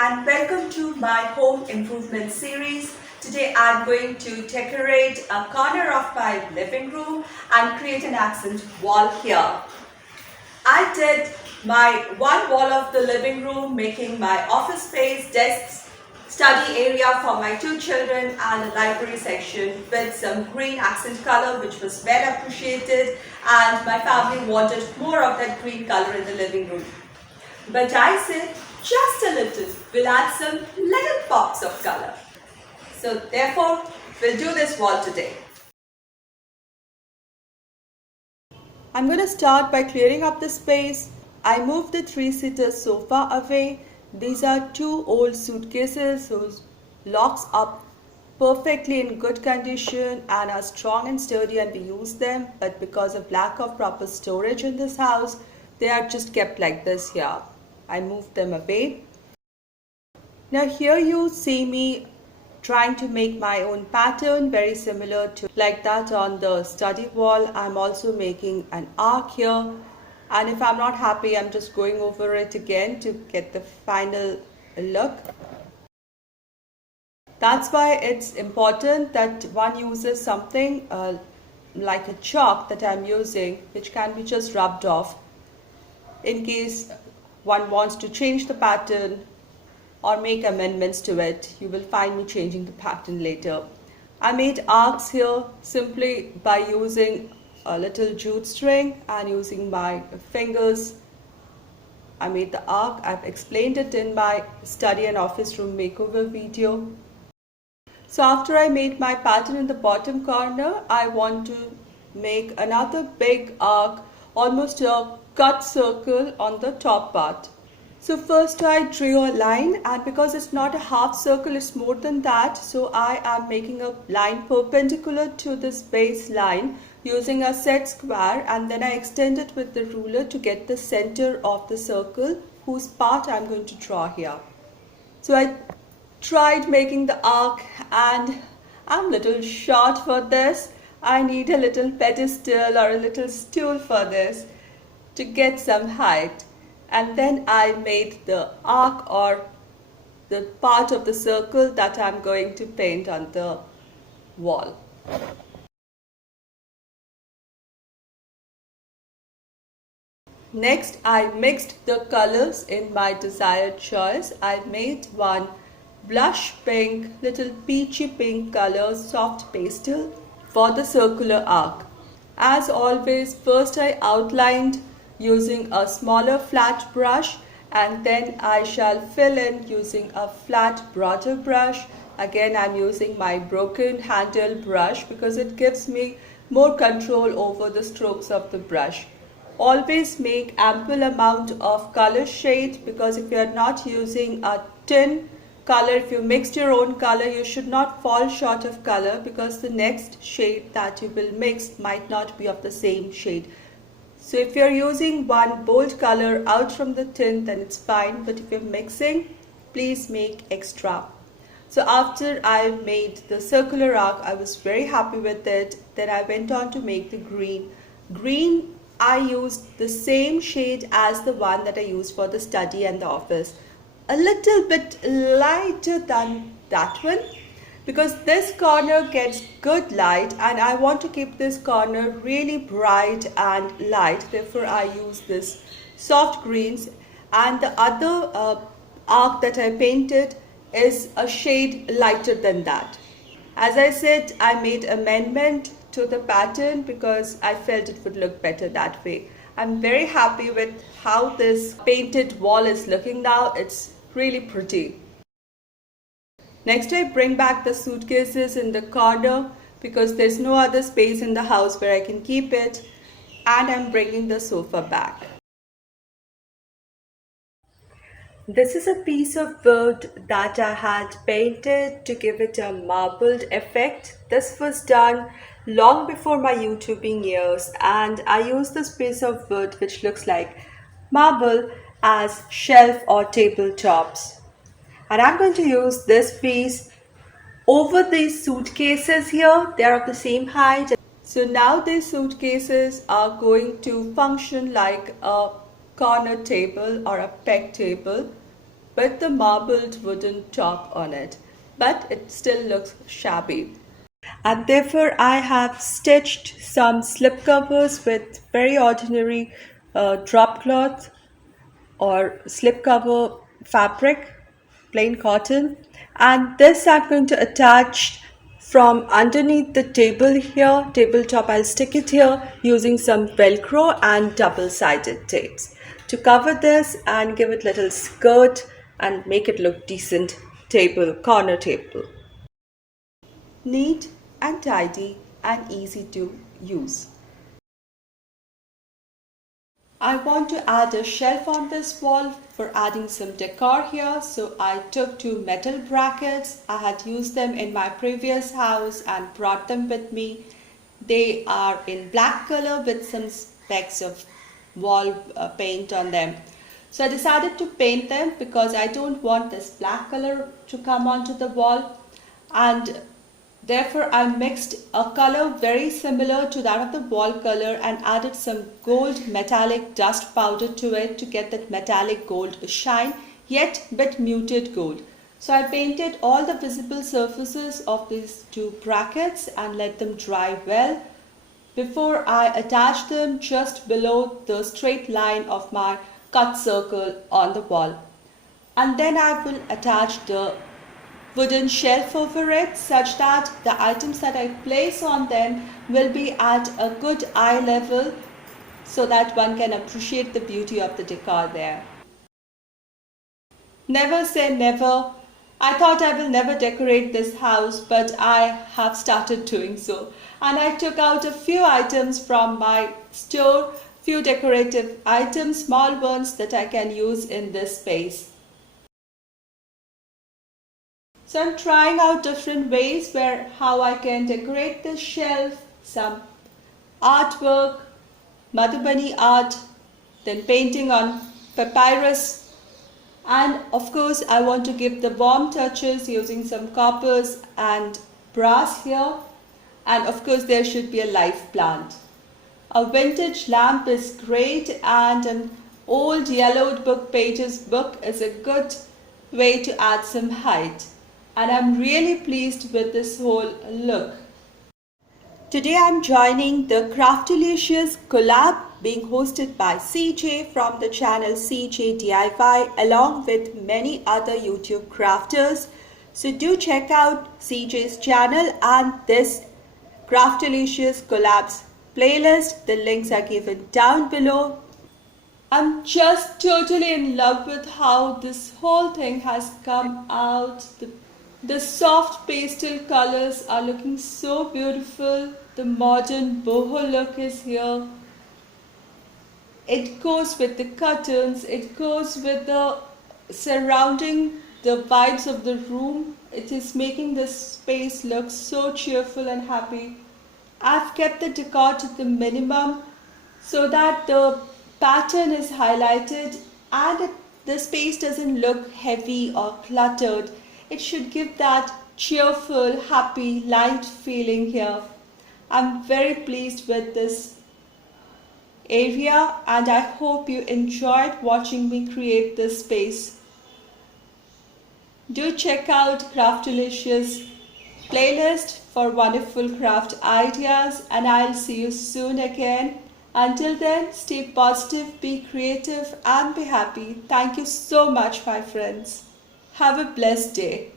and welcome to my home improvement series. Today I'm going to decorate a corner of my living room and create an accent wall here. I did my one wall of the living room, making my office space, desks, study area for my two children and a library section with some green accent color which was well appreciated, and my family wanted more of that green color in the living room. But I said, just a little, we'll add some little pops of color. So therefore, we'll do this wall today. I'm going to start by clearing up the space. I moved the three-seater sofa away. These are two old suitcases whose locks are perfectly in good condition and are strong and sturdy, and we use them, but because of lack of proper storage in this house, they are just kept like this here. I moved them away. Now here you see me trying to make my own pattern, very similar to like that on the study wall. I'm also making an arc here, and if I'm not happy, I'm just going over it again to get the final look. That's why it's important that one uses something like a chalk that I'm using, which can be just rubbed off in case one wants to change the pattern or make amendments to it. You will find me changing the pattern later. I made arcs here simply by using a little jute string and using my fingers. I made the arc. I've explained it in my study and office room makeover video. So after I made my pattern in the bottom corner, I want to make another big arc, almost a cut circle on the top part. So first I drew a line, and because it's not a half circle, it's more than that, so I am making a line perpendicular to this base line using a set square, and then I extend it with the ruler to get the center of the circle whose part I'm going to draw here. So I tried making the arc and I'm a little short for this. I need a little pedestal or a little stool for this to get some height. And then I made the arc, or the part of the circle that I'm going to paint on the wall. Next, I mixed the colors in my desired choice. I made one blush pink, little peachy pink color, soft pastel for the circular arc. As always, first I outlined using a smaller flat brush, and then I shall fill in using a flat broader brush. Again, I'm using my broken handle brush because it gives me more control over the strokes of the brush. Always make ample amount of color shade, because if you are not using a tin color, if you mixed your own color, you should not fall short of color, because the next shade that you will mix might not be of the same shade. So if you're using one bold color out from the tin, then it's fine, but if you're mixing, please make extra. So after I made the circular arc, I was very happy with it. Then I went on to make the green. Green, I used the same shade as the one that I used for the study and the office. A little bit lighter than that one, because this corner gets good light and I want to keep this corner really bright and light. Therefore, I use this soft greens, and the other arc that I painted is a shade lighter than that. As I said, I made amendment to the pattern because I felt it would look better that way. I'm very happy with how this painted wall is looking now. It's really pretty. Next, I bring back the suitcases in the corner because there's no other space in the house where I can keep it, and I'm bringing the sofa back. This is a piece of wood that I had painted to give it a marbled effect. This was done long before my YouTubing years, and I used this piece of wood which looks like marble as shelf or table tops. And I'm going to use this piece over these suitcases here. They are of the same height. So now these suitcases are going to function like a corner table or a peg table, with the marbled wooden top on it, but it still looks shabby. And therefore, I have stitched some slip covers with very ordinary drop cloth or slipcover fabric, plain cotton, and this I'm going to attach from underneath the table here, tabletop. I'll stick it here using some velcro and double-sided tapes to cover this and give it little skirt and make it look decent table, corner table. Neat and tidy and easy to use. I want to add a shelf on this wall for adding some decor here, so I took two metal brackets. I had used them in my previous house and brought them with me. They are in black color with some specks of wall paint on them. So I decided to paint them because I don't want this black color to come onto the wall, and therefore, I mixed a color very similar to that of the wall color and added some gold metallic dust powder to it to get that metallic gold shine, yet bit muted gold. So I painted all the visible surfaces of these two brackets and let them dry well before I attach them just below the straight line of my cut circle on the wall. And then I will attach the wooden shelf over it such that the items that I place on them will be at a good eye level so that one can appreciate the beauty of the decor there. Never say never. I thought I will never decorate this house, but I have started doing so. And I took out a few items from my store, few decorative items, small ones that I can use in this space. So I'm trying out different ways how I can decorate this shelf, some artwork, Madhubani art, then painting on papyrus, and of course I want to give the warm touches using some coppers and brass here, and of course there should be a live plant. A vintage lamp is great, and an old yellowed book pages book is a good way to add some height. And I'm really pleased with this whole look. Today I'm joining the Craftilicious collab being hosted by CJ from the channel CJ DIY along with many other YouTube crafters. So do check out CJ's channel and this Craftilicious collabs playlist. The links are given down below. I'm just totally in love with how this whole thing has come out. The soft pastel colors are looking so beautiful. The modern boho look is here. It goes with the curtains. It goes with the surrounding, the vibes of the room. It is making this space look so cheerful and happy. I've kept the decor to the minimum so that the pattern is highlighted and the space doesn't look heavy or cluttered. It should give that cheerful, happy, light feeling here. I'm very pleased with this area and I hope you enjoyed watching me create this space. Do check out Craftilicious playlist for wonderful craft ideas, and I'll see you soon again. Until then, stay positive, be creative and be happy. Thank you so much, my friends. Have a blessed day.